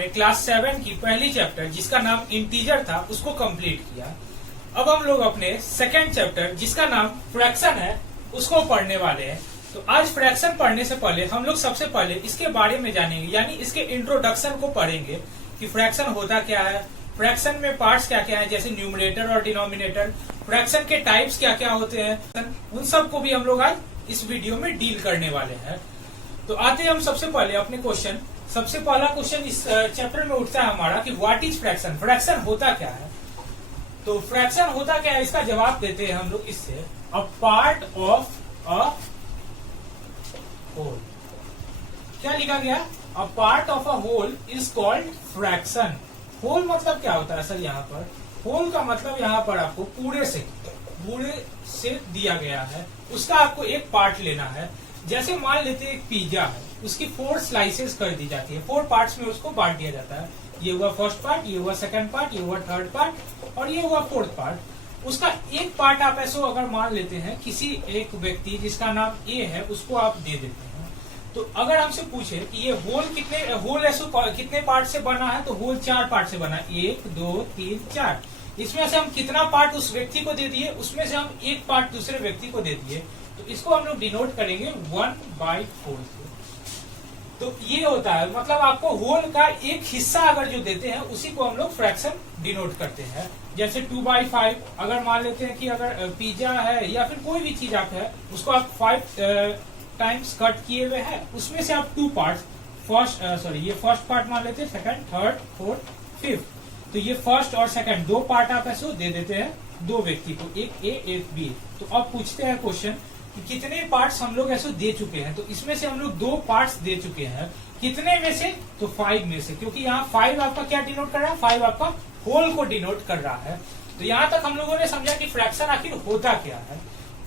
ने क्लास 7 की पहली चैप्टर जिसका नाम इंटीजर था उसको कंप्लीट किया। अब हम लोग अपने सेकेंड चैप्टर जिसका नाम फ्रैक्शन है उसको पढ़ने वाले हैं। तो आज फ्रैक्शन पढ़ने से पहले हम लोग सबसे पहले इसके बारे में जानेंगे, यानी इसके इंट्रोडक्शन को पढ़ेंगे कि फ्रैक्शन होता क्या है, फ्रैक्शन में पार्ट्स क्या क्या है, जैसे न्यूमरेटर और डिनोमिनेटर, फ्रैक्शन के टाइप्स क्या क्या होते हैं, उन सब को भी हम लोग आज इस वीडियो में डील करने वाले हैं। तो आते हैं हम सबसे पहले अपने क्वेश्चन। सबसे पहला क्वेश्चन इस चैप्टर में उठता है हमारा कि व्हाट इज फ्रैक्शन, फ्रैक्शन होता क्या है। तो फ्रैक्शन होता क्या है इसका जवाब देते हैं हम लोग इससे, a part of a whole. क्या लिखा गया, a part of a whole is called fraction. Whole मतलब क्या होता है सर, यहाँ पर होल का मतलब यहाँ पर आपको पूरे से दिया गया है, उसका आपको एक पार्ट लेना है। जैसे मान लेते हैं एक पिज्जा है, उसकी 4 स्लाइसेस कर दी जाती है, 4 पार्ट्स में उसको बांट दिया जाता है। ये हुआ फर्स्ट पार्ट, ये हुआ सेकंड पार्ट, ये हुआ थर्ड पार्ट और ये हुआ फोर्थ पार्ट। उसका एक पार्ट आप ऐसा अगर मान लेते हैं किसी एक व्यक्ति जिसका नाम ए है, उसको आप दे देते हैं। तो अगर हमसे पूछे कि ये होल कितने पार्ट से बना है, तो होल 4 पार्ट से बना है, 1 2 3 4। इसमें से हम कितना पार्ट उस व्यक्ति को दे दिए, उसमें से हम एक पार्ट दूसरे व्यक्ति को दे दिए, तो इसको हम लोग डिनोट करेंगे 1/4 से। तो ये होता है, मतलब आपको होल का एक हिस्सा अगर जो देते हैं उसी को हम लोग फ्रैक्शन डिनोट करते हैं। जैसे 2/5 अगर मान लेते हैं कि अगर पिज्जा है या फिर कोई भी चीज आप है, उसको आप 5 टाइम्स कट किए हुए हैं, उसमें से आप 2 पार्ट ये फर्स्ट पार्ट मान लेते हैं, सेकंड, थर्ड, फोर्थ, फिफ्थ। तो ये फर्स्ट और सेकंड 2 पार्ट आप ऐसे दे देते हैं 2 व्यक्ति को, एक ए एक बी। तो अब पूछते हैं क्वेश्चन कि कितने पार्ट्स हम लोग ऐसे दे चुके हैं। तो इसमें से हम लोग 2 पार्ट्स दे चुके हैं, कितने में से, तो 5 में से, क्योंकि यहाँ 5 आपका क्या डिनोट कर रहा है, 5 आपका होल को डिनोट कर रहा है। तो यहाँ तक हम लोगों ने समझा कि फ्रैक्शन आखिर होता क्या है।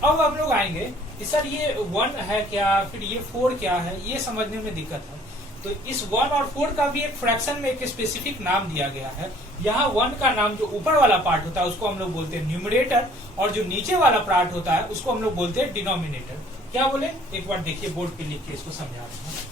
अब हम लोग आएंगे कि सर ये 1 है क्या, फिर ये 4 क्या है, ये समझने में दिक्कत है। तो इस 1 और 4 का भी एक फ्रैक्शन में एक स्पेसिफिक नाम दिया गया है। यहाँ 1 का नाम जो ऊपर वाला पार्ट होता है उसको हम लोग बोलते हैं न्यूमरेटर, और जो नीचे वाला पार्ट होता है उसको हम लोग बोलते हैं डिनोमिनेटर। क्या बोले, एक बार देखिए बोर्ड पे लिख के इसको समझा रहे हैं।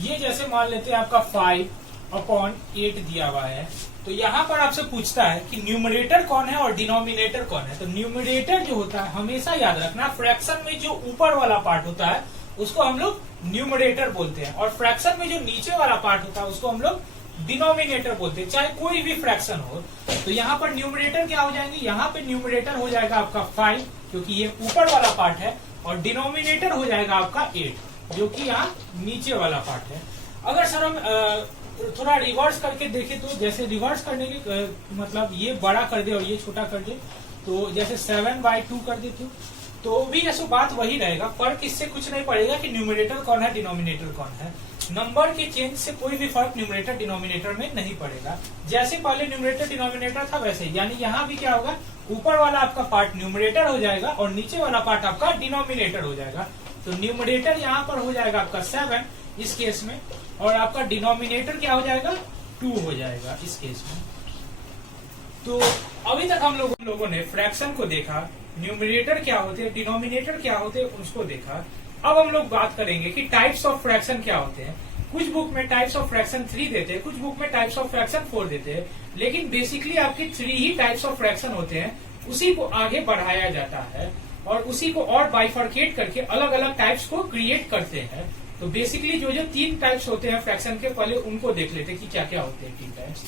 ये जैसे मान लेते हैं आपका 5/8 दिया हुआ है। तो यहाँ पर आपसे पूछता है कि न्यूमरेटर कौन है और डिनोमिनेटर कौन है। तो न्यूमरेटर जो होता है, हमेशा याद रखना, फ्रैक्शन में जो ऊपर वाला पार्ट होता है उसको हम लोग न्यूमरेटर बोलते हैं, और फ्रैक्शन में जो नीचे वाला पार्ट होता है उसको हम लोग डिनोमिनेटर बोलते हैं, चाहे कोई भी फ्रैक्शन हो। तो यहाँ पर न्यूमरेटर क्या हो जाएंगे, यहाँ पे न्यूमरेटर हो जाएगा आपका 5 क्योंकि ये ऊपर वाला पार्ट है, और डिनोमिनेटर हो जाएगा आपका 8 जो कि यहाँ नीचे वाला पार्ट है। अगर सर हम थोड़ा रिवर्स करके देखें, तो जैसे रिवर्स करने के मतलब ये बड़ा कर दे और ये छोटा कर दे, तो जैसे 7/2 कर दे तो भी ऐसा बात वही रहेगा। फर्क इससे कुछ नहीं पड़ेगा कि न्यूमरेटर कौन है डिनोमिनेटर कौन है। नंबर के चेंज से कोई भी फर्क न्यूमरेटर डिनोमिनेटर में नहीं पड़ेगा। जैसे पहले न्यूमरेटर डिनोमिनेटर था वैसे, यानी यहाँ भी क्या होगा, ऊपर वाला आपका पार्ट न्यूमरेटर हो जाएगा और नीचे वाला पार्ट आपका डिनोमिनेटर हो जाएगा। तो न्यूमरेटर यहाँ पर हो जाएगा आपका 7 इस केस में, और आपका डिनोमिनेटर क्या हो जाएगा, 2 हो जाएगा इस केस में। तो अभी तक हम लोगों ने फ्रैक्शन को देखा, न्यूमरेटर क्या होते हैं, डिनोमिनेटर क्या होते हैं, उसको देखा। अब हम लोग बात करेंगे कि टाइप्स ऑफ फ्रैक्शन क्या होते हैं। कुछ बुक में टाइप्स ऑफ फ्रैक्शन 3 देते हैं, कुछ बुक में टाइप्स ऑफ फ्रैक्शन 4 देते हैं, लेकिन बेसिकली आपके 3 ही टाइप्स ऑफ फ्रैक्शन होते हैं। उसी को आगे बढ़ाया जाता है और उसी को और बाइफर्केट करके अलग अलग टाइप्स को क्रिएट करते हैं। तो बेसिकली जो 3 टाइप्स होते हैं फ्रैक्शन के, पहले उनको देख लेते हैं कि क्या क्या होते हैं 3 टाइप्स।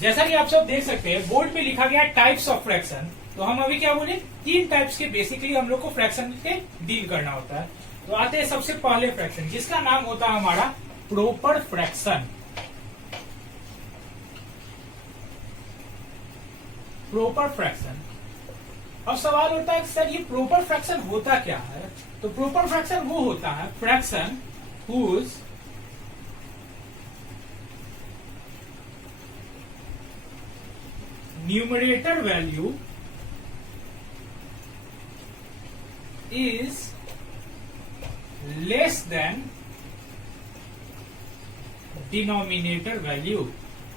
जैसा कि आप सब देख सकते हैं बोर्ड पे लिखा गया टाइप्स ऑफ फ्रैक्शन। तो हम अभी क्या बोले, 3 टाइप्स के बेसिकली हम लोग को फ्रैक्शन के डील करना होता है। तो आते हैं सबसे पहले फ्रैक्शन जिसका नाम होता है हमारा प्रॉपर फ्रैक्शन। Proper fraction. अब सवाल होता है सर ये प्रॉपर फ्रैक्शन होता क्या है। तो प्रॉपर फ्रैक्शन वो होता है fraction whose numerator value is less than denominator value.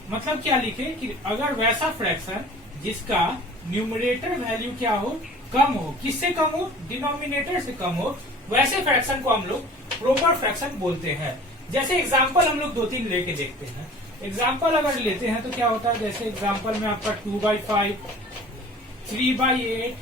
मतलब क्या लिखे कि अगर वैसा फ्रैक्शन जिसका न्यूमरेटर वैल्यू क्या हो, कम हो। किससे कम हो, डिनोमिनेटर से कम हो, वैसे फ्रैक्शन को हम लोग प्रॉपर फ्रैक्शन बोलते हैं। जैसे एग्जांपल हम लोग 2-3 लेके देखते हैं। एग्जांपल अगर लेते हैं तो क्या होता है, जैसे एग्जांपल में आपका 2/5, 3/8,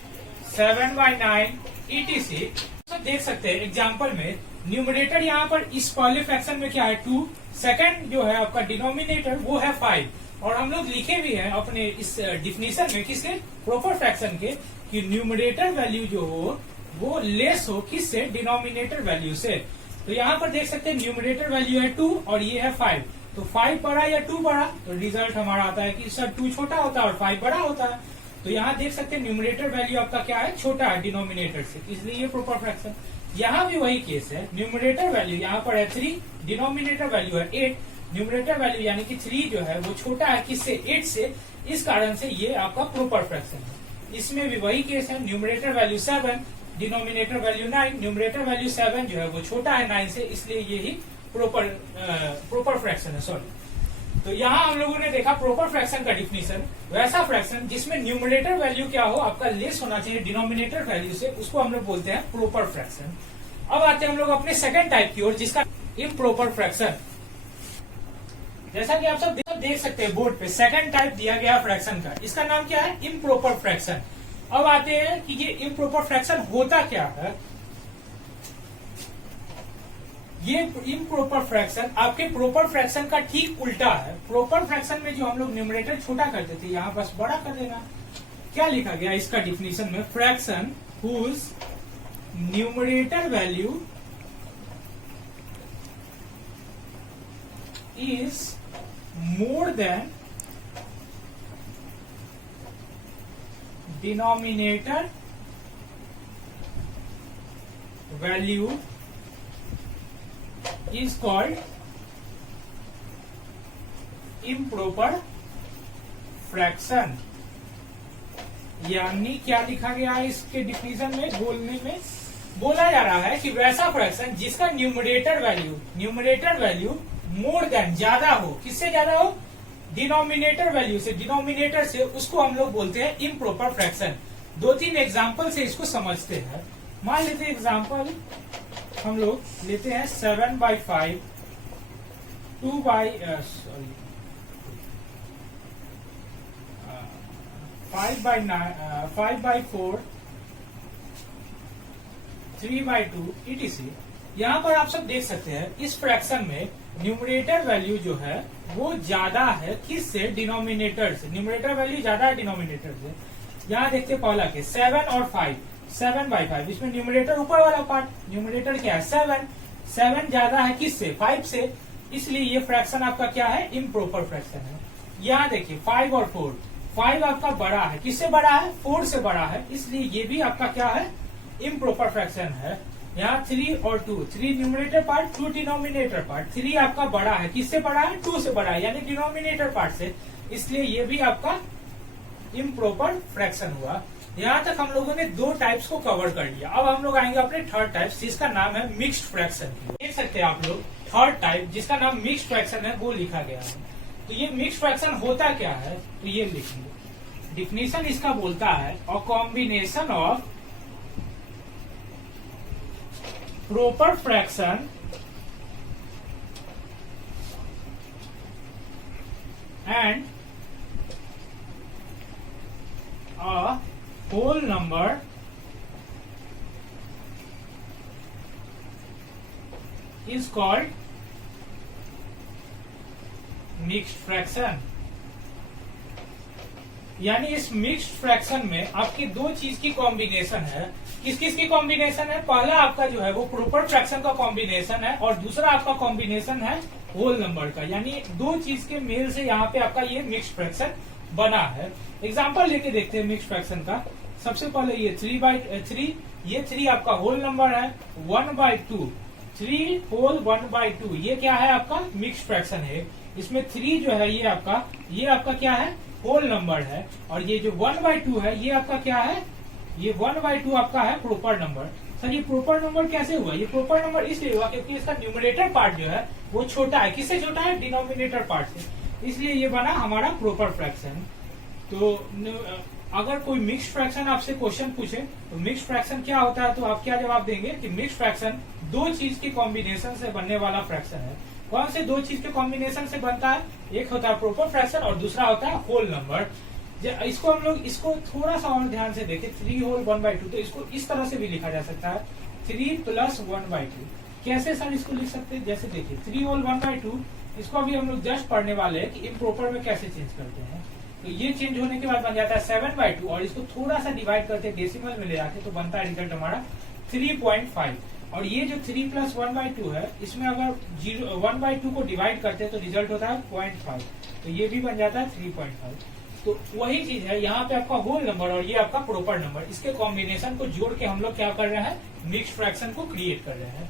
7/9 etc। तो देख सकते हैं एग्जांपल में न्यूमरेटर यहाँ पर इस पहले फ्रैक्शन में क्या है 2, सेकंड जो है आपका डिनोमिनेटर वो है 5, और हम लोग लिखे भी हैं अपने इस डिफिनीशन में किसके, प्रॉपर फ्रैक्शन के, कि न्यूमरेटर वैल्यू जो हो वो लेस हो किससे, डिनोमिनेटर वैल्यू से। तो यहाँ पर देख सकते हैं न्यूमरेटर वैल्यू है 2 और ये है 5, तो 5 बड़ा या 2 बड़ा, तो रिजल्ट हमारा आता है कि सर 2 छोटा होता है और 5 बड़ा होता है। तो यहाँ देख सकते हैं न्यूमरेटर वैल्यू आपका क्या है, छोटा है डिनोमिनेटर से, इसलिए ये प्रॉपर फ्रैक्शन। यहाँ भी वही केस है, न्यूमरेटर वैल्यू यहाँ पर है 3, डिनोमिनेटर वैल्यू है 8, न्यूमरेटर वैल्यू यानी कि 3 जो है वो छोटा है किससे, 8 से, इस कारण से ये आपका प्रॉपर फ्रैक्शन है। इसमें भी वही केस है, numerator value 7, denominator value 9, numerator value 7 जो है वो छोटा है 9 से, इसलिए ये ही प्रॉपर फ्रैक्शन है। सॉरी, तो यहाँ हम लोगों ने देखा प्रॉपर फ्रैक्शन का डिफिनीशन, वैसा फ्रैक्शन जिसमें न्यूमरेटर वैल्यू क्या हो आपका लेस होना चाहिए डिनोमिनेटर वैल्यू से, उसको हम लोग बोलते हैं प्रॉपर फ्रैक्शन। अब आते हैं हम लोग अपने सेकंड टाइप की ओर, जिसका इम्प्रॉपर फ्रैक्शन। जैसा कि आप सब देख सकते हैं बोर्ड पे सेकंड टाइप दिया गया फ्रैक्शन का, इसका नाम क्या है, इम्प्रॉपर फ्रैक्शन। अब आते हैं कि ये इम्प्रॉपर फ्रैक्शन होता क्या है। ये इम्प्रॉपर फ्रैक्शन आपके प्रॉपर फ्रैक्शन का ठीक उल्टा है। प्रॉपर फ्रैक्शन में जो हम लोग न्यूमरेटर छोटा करते थे, यहाँ बस बड़ा कर देना। क्या लिखा गया इसका डिफिनीशन में, fraction whose numerator value is more than denominator value is called improper fraction। यानी क्या लिखा गया है इसके डिफिनीशन में, बोलने में बोला जा रहा है कि वैसा फ्रैक्शन जिसका न्यूमरेटर वैल्यू मोर देन ज्यादा हो, किससे ज्यादा हो, डिनोमिनेटर वैल्यू से, डिनोमिनेटर से, उसको हम लोग बोलते हैं इम्प्रॉपर फ्रैक्शन। 2-3 एग्जांपल से इसको समझते हैं। मान लेते हैं एग्जांपल हम लोग लेते हैं 7/5, 5/4, 3/2 etc। यहाँ पर आप सब देख सकते हैं इस फ्रैक्शन में न्यूमरेटर वैल्यू जो है वो ज्यादा है किससे, डिनोमिनेटर से। न्यूमरेटर वैल्यू ज्यादा है डिनोमिनेटर से। यहाँ देखते हैं पहला के 7 और 5, 7/5, इसमें न्यूमरेटर ऊपर वाला पार्ट, न्यूमरेटर क्या है 7 ज्यादा है किससे, 5 से, इसलिए ये फ्रैक्शन आपका क्या है, इम्प्रॉपर फ्रैक्शन है। यहाँ देखिए 5 और 4, 5 आपका बड़ा है, किससे बड़ा है, 4 से बड़ा है, इसलिए ये भी आपका क्या है, इम्प्रॉपर फ्रैक्शन है। यहाँ 3 और 2, 3 न्यूमरेटर पार्ट, 2 डिनोमिनेटर पार्ट, 3 आपका बड़ा है, किससे बड़ा है, 2 से बड़ा है, यानी डिनोमिनेटर पार्ट से, इसलिए ये भी आपका इम्प्रॉपर फ्रैक्शन हुआ। यहाँ तक हम लोगों ने 2 टाइप्स को कवर कर लिया। अब हम लोग आएंगे अपने थर्ड टाइप, जिसका नाम है मिक्स्ड फ्रैक्शन। देख सकते हैं आप लोग थर्ड टाइप जिसका नाम मिक्स्ड फ्रैक्शन है वो लिखा गया है। तो ये मिक्स्ड फ्रैक्शन होता क्या है, तो ये लिखेंगे। डिफिनीशन इसका बोलता है a combination of proper fraction and a whole number is called mixed fraction। यानी इस मिक्स्ड फ्रैक्शन में आपकी 2 चीज की कॉम्बिनेशन है। किस किस की कॉम्बिनेशन है, पहला आपका जो है वो प्रॉपर फ्रैक्शन का कॉम्बिनेशन है और दूसरा आपका कॉम्बिनेशन है होल नंबर का। यानी 2 चीज के मेल से यहाँ पे आपका ये मिक्स्ड फ्रैक्शन बना है। एग्जांपल लेके देखते हैं मिक्स्ड फ्रैक्शन का। सबसे पहले ये 3/3, ये 3 आपका होल नंबर है, 1/2, 3 होल 1/2, ये क्या है आपका मिक्स्ड फ्रैक्शन है। इसमें 3 जो है ये आपका क्या है, होल नंबर है, और ये जो 1/2 है ये आपका क्या है, ये 1/2 आपका है प्रॉपर नंबर। सर ये प्रॉपर नंबर कैसे हुआ, ये प्रॉपर नंबर इसलिए हुआ क्योंकि इसका न्यूमरेटर पार्ट जो है वो छोटा है, किससे छोटा है, डिनोमिनेटर पार्ट से, इसलिए ये बना हमारा प्रॉपर फ्रैक्शन। तो अगर कोई मिक्स्ड फ्रैक्शन आपसे क्वेश्चन पूछे तो मिक्स्ड फ्रैक्शन क्या होता है, तो आप क्या जवाब देंगे कि मिक्स्ड फ्रैक्शन दो चीज के कॉम्बिनेशन से बनने वाला फ्रैक्शन है। कौन से दो चीज के कॉम्बिनेशन से बनता है? एक होता है प्रोपर फ्रैक्शन और दूसरा होता है होल नंबर। इसको हम लोग इसको थोड़ा सा और ध्यान से देखें, 3 होल 1/2, तो इसको इस तरह से भी लिखा जा सकता है 3 + 1/2। कैसे सर इसको लिख सकते हैं? जैसे देखिए 3 होल 1/2, इसको अभी हम लोग जस्ट पढ़ने वाले हैं कि इम्प्रॉपर में कैसे चेंज करते हैं। तो ये चेंज होने के बाद बन जाता है 7/2 और इसको थोड़ा सा डिवाइड करते हैं डेसिमल में ले जाके, तो बनता है रिजल्ट हमारा 3.5। और ये जो 3 + 1/2 है, इसमें अगर 1/2 को डिवाइड करते हैं तो रिजल्ट होता है 0.5, तो ये भी बन जाता है 3.5। तो वही चीज है, यहाँ पे आपका होल नंबर और ये आपका प्रॉपर नंबर, इसके कॉम्बिनेशन को जोड़ के हम लोग क्या कर रहे हैं? मिक्स्ड फ्रैक्शन को क्रिएट कर रहे हैं।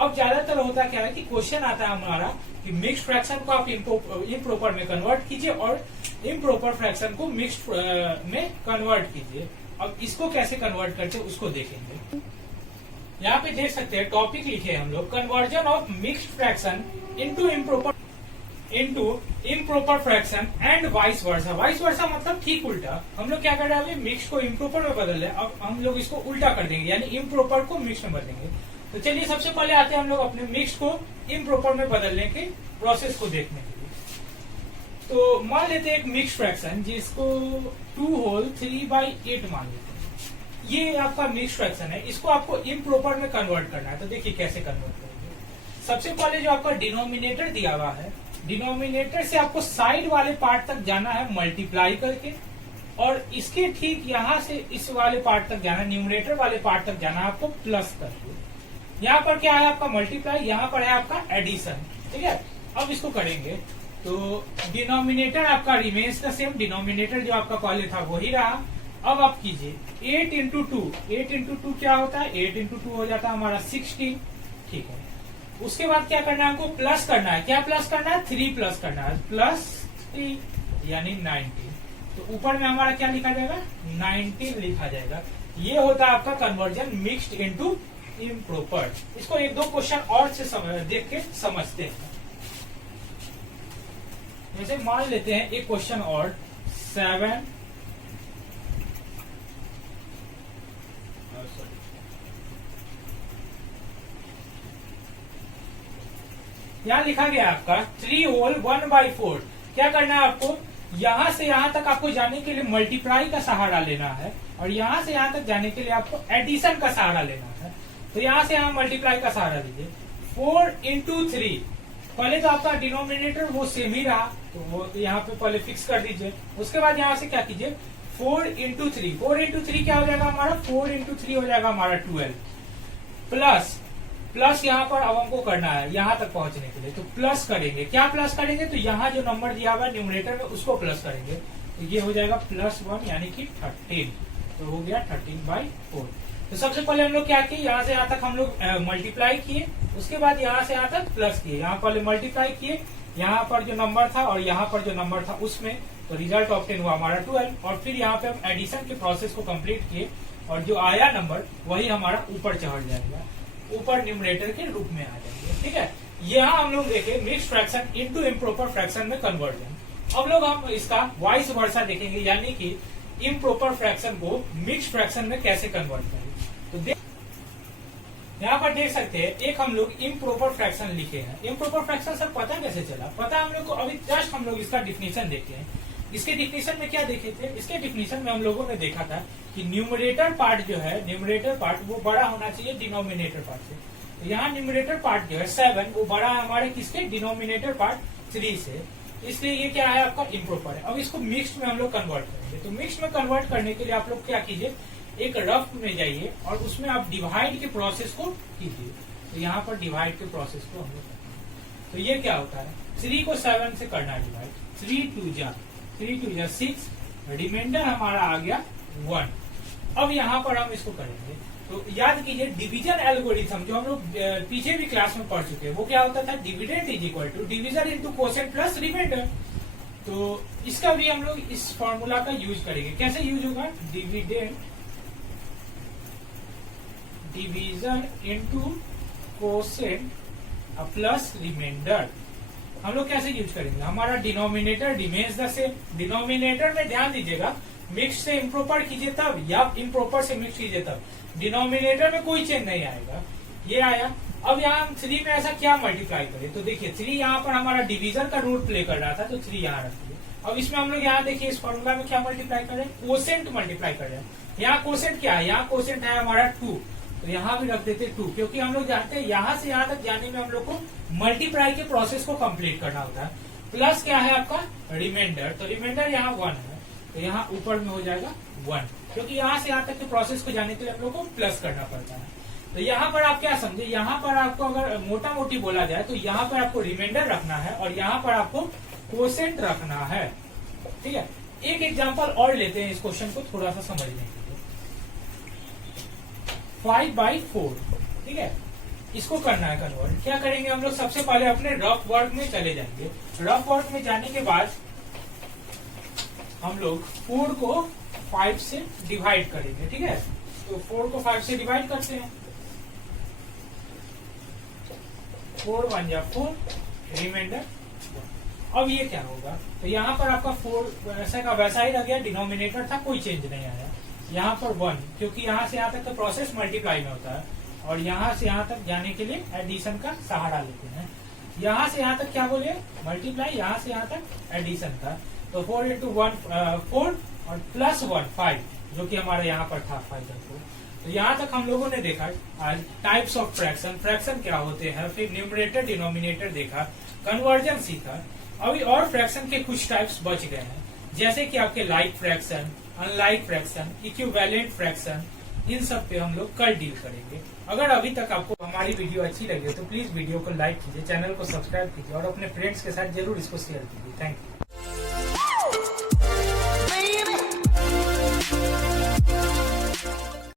अब ज्यादातर होता क्या है कि क्वेश्चन आता है हमारा कि मिक्स्ड फ्रैक्शन को आप इम्प्रॉपर में कन्वर्ट कीजिए और इम्प्रॉपर फ्रैक्शन को मिक्स्ड में कन्वर्ट कीजिए। अब इसको कैसे कन्वर्ट करते हैं उसको देखेंगे। यहाँ पे देख सकते हैं टॉपिक लिखे हैं हम लोग, conversion of mixed fraction into improper fraction and vice versa. Vice versa मतलब ठीक उल्टा। हम लोग क्या कर रहे हैं? मिक्स को इम्प्रॉपर में बदल रहे हैं। अब हम लोग इसको उल्टा कर देंगे, यानी इम्प्रॉपर को मिक्स में बदल देंगे। तो चलिए सबसे पहले आते हैं हम लोग अपने मिक्स को इम्प्रॉपर में बदलने के प्रोसेस को देखने के लिए। तो मान लेते हैं एक मिक्स फ्रैक्शन जिसको 2 होल 3/8 मान लेते हैं। ये आपका मिक्स फ्रैक्शन है, इसको आपको इम्प्रॉपर में कन्वर्ट करना है। तो देखिए कैसे कन्वर्ट करेंगे। सबसे पहले जो आपका डिनोमिनेटर दिया हुआ है, डिनोमिनेटर से आपको साइड वाले पार्ट तक जाना है मल्टीप्लाई करके, और इसके ठीक यहाँ से इस वाले पार्ट तक जाना है, न्यूमरेटर वाले पार्ट तक जाना है आपको प्लस करके। यहाँ पर क्या है आपका मल्टीप्लाई, यहाँ पर है आपका एडिशन। ठीक है, अब इसको करेंगे तो डिनोमिनेटर आपका रिमेन्स द सेम, डिनोमिनेटर जो आपका पहले था वही रहा। अब आप कीजिए 8 × 2, 8 × 2 क्या होता है? 8 × 2 हो जाता है हमारा 16। ठीक है, उसके बाद क्या करना है हमको? प्लस करना है। क्या प्लस करना है? 3 प्लस करना है, +3 यानी 19। तो ऊपर में हमारा क्या लिखा जाएगा? 19 लिखा जाएगा। ये होता है आपका कन्वर्जन मिक्स्ड इनटू इम्प्रॉपर। इसको एक दो क्वेश्चन और से देख के समझते हैं। जैसे मान लेते हैं एक क्वेश्चन और 7 यहाँ लिखा गया आपका 3 होल 1/4। क्या करना है आपको? यहाँ से यहाँ तक आपको जाने के लिए मल्टीप्लाई का सहारा लेना है, और यहाँ से यहाँ तक जाने के लिए आपको एडिशन का सहारा लेना है। तो यहाँ से यहाँ मल्टीप्लाई का सहारा लीजिए। 4 × 3, पहले तो आपका डिनोमिनेटर वो सेम ही रहा, तो वो यहाँ पे पहले फिक्स कर दीजिए। उसके बाद यहाँ से क्या कीजिए? 4 × 3, 4 × 3 क्या हो जाएगा हमारा? 4 × 3 हो जाएगा हमारा 12 प्लस यहाँ पर अब हमको करना है यहाँ तक पहुंचने के लिए, तो प्लस करेंगे। क्या प्लस करेंगे? तो यहाँ जो नंबर दिया हुआ है न्यूमरेटर में उसको प्लस करेंगे, तो ये हो जाएगा +1 यानी कि 13। तो हो गया 13/4। तो सबसे पहले हम लोग क्या किए? यहाँ से यहाँ तक हम लोग मल्टीप्लाई किए, उसके बाद यहाँ से यहाँ तक प्लस किए। यहाँ पहले मल्टीप्लाई किए, यहाँ पर जो नंबर था और यहाँ पर जो नंबर था उसमें, तो रिजल्ट ऑब्टेन हुआ हमारा 12। और फिर यहाँ पे हम एडिशन के प्रोसेस को कंप्लीट किए, और जो आया नंबर वही हमारा ऊपर चढ़ जाएगा, ऊपर न्यूमरेटर के रूप में आ जाएंगे। ठीक है, यहाँ हम लोग देखे mixed fraction into improper fraction में कन्वर्जन। अब लोग हम इसका वाइस वर्सा देखेंगे, यानी कि इम्प्रॉपर फ्रैक्शन को मिक्स्ड फ्रैक्शन में कैसे कन्वर्ट करें। तो यहाँ पर देख सकते हैं एक हम लोग इम्प्रॉपर फ्रैक्शन लिखे हैं। इम्प्रॉपर फ्रैक्शन सर पता कैसे चला? पता हम लोग को अभी जस्ट हम लोग इसका डिफिनेशन देखते हैं। इसके डिफिनेशन में क्या देखे थे? इसके डिफिनेशन में हम लोगों ने देखा था कि न्यूमरेटर पार्ट जो है, न्यूमरेटर पार्ट वो बड़ा होना चाहिए डिनोमिनेटर पार्ट से। तो यहाँ न्यूमरेटर पार्ट जो है 7 वो बड़ा है हमारे किसके? डिनोमिनेटर पार्ट 3 से। इसलिए ये क्या है आपका इम्प्रॉपर है। अब इसको मिक्स्ड में हम लोग कन्वर्ट करेंगे। तो मिक्स में कन्वर्ट करने के लिए आप लोग क्या कीजिए? एक रफ में जाइए और उसमें आप डिवाइड के प्रोसेस को कीजिए। तो यहाँ पर डिवाइड के प्रोसेस को हम लोग करते हैं। तो ये क्या होता है? 3 को 7 से करना डिवाइड, 3 2 जा 6, रिमाइंडर हमारा आ गया 1। अब यहाँ पर हम इसको करेंगे। तो याद कीजिए डिवीजन एल्गोरिथम जो हम लोग पीछे भी क्लास में पढ़ चुके हैं, वो क्या होता था? Dividend is equal to division into quotient plus remainder. तो इसका भी हम लोग इस फॉर्मूला का यूज करेंगे। कैसे यूज होगा? Division into quotient plus remainder. हम लोग कैसे यूज करेंगे? हमारा denominator remains the same. Denominator में ध्यान दीजिएगा मिक्स से इम्प्रॉपर कीजिए तब, या इम्प्रॉपर से मिक्स कीजिए तब। डिनोमिनेटर में कोई चेंज नहीं आएगा। ये आया। अब यहाँ हम 3 में ऐसा क्या मल्टीप्लाई करें, तो देखिए 3 यहाँ पर हमारा डिवीजन का रोल प्ले कर रहा था, तो 3 यहाँ रख दिए। अब इसमें हम लोग यहाँ देखिए इस फॉर्मूला में क्या मल्टीप्लाई करें, कोसेंट मल्टीप्लाई करें। यहाँ कोसेंट क्या है, यहाँ कोसेंट है हमारा 2, तो यहाँ भी रख देते 2, क्योंकि हम लोग जानते हैं यहाँ से यहाँ तक जाने में हम लोग को मल्टीप्लाई के प्रोसेस को कंप्लीट करना होता है। प्लस क्या है आपका रिमाइंडर, तो रिमाइंडर यहाँ 1 है, तो यहाँ ऊपर में हो जाएगा 1, क्योंकि यहाँ से यहाँ तक के प्रोसेस को जाने के लिए हम लोग को प्लस करना पड़ता है। तो यहाँ पर आप क्या समझे, यहाँ पर आपको अगर मोटा मोटी बोला जाए तो यहाँ पर आपको रिमाइंडर रखना है और यहाँ पर आपको कोसेंट रखना है। ठीक है, एक एग्जांपल और लेते हैं इस क्वेश्चन को थोड़ा सा समझने के लिए। 5/4, ठीक है, इसको करना है कन्वर्ट। क्या करेंगे हम लोग, सबसे पहले अपने रफ वर्क में चले जाएंगे। रफ वर्क में जाने के बाद हम लोग 4 को 5 से डिवाइड करेंगे। ठीक है, तो 4 को 5 से डिवाइड करते हैं, 4 1 या 4, रिमाइंडर। अब ये क्या होगा, तो यहाँ पर आपका 4 वैसा का वैसा ही रह गया, डिनोमिनेटर था, कोई चेंज नहीं आया। यहाँ पर 1, क्योंकि यहाँ से यहाँ तक का प्रोसेस मल्टीप्लाई में होता है, और यहाँ से यहाँ तक जाने के लिए एडिशन का सहारा लेते हैं। यहाँ से यहाँ तक क्या बोले, मल्टीप्लाई, यहाँ से यहाँ तक एडिशन था, तो 4 × 1 4 और प्लस 1 5, जो कि हमारे यहाँ पर था 5 और 4। तो यहाँ तक हम लोगों ने देखा आज टाइप्स ऑफ फ्रैक्शन, फ्रैक्शन क्या होते हैं, फिर न्यूमरेटर डिनोमिनेटर देखा, कन्वर्जन सीखा। अभी और फ्रैक्शन के कुछ टाइप्स बच गए हैं, जैसे कि आपके like fraction, unlike fraction, equivalent fraction, इन सब पे हम लोग कल डील करेंगे। अगर अभी तक आपको हमारी वीडियो अच्छी लगी तो प्लीज वीडियो को लाइक कीजिए, चैनल को सब्सक्राइब कीजिए और अपने फ्रेंड्स के साथ जरूर इसको शेयर कीजिए। Thank you.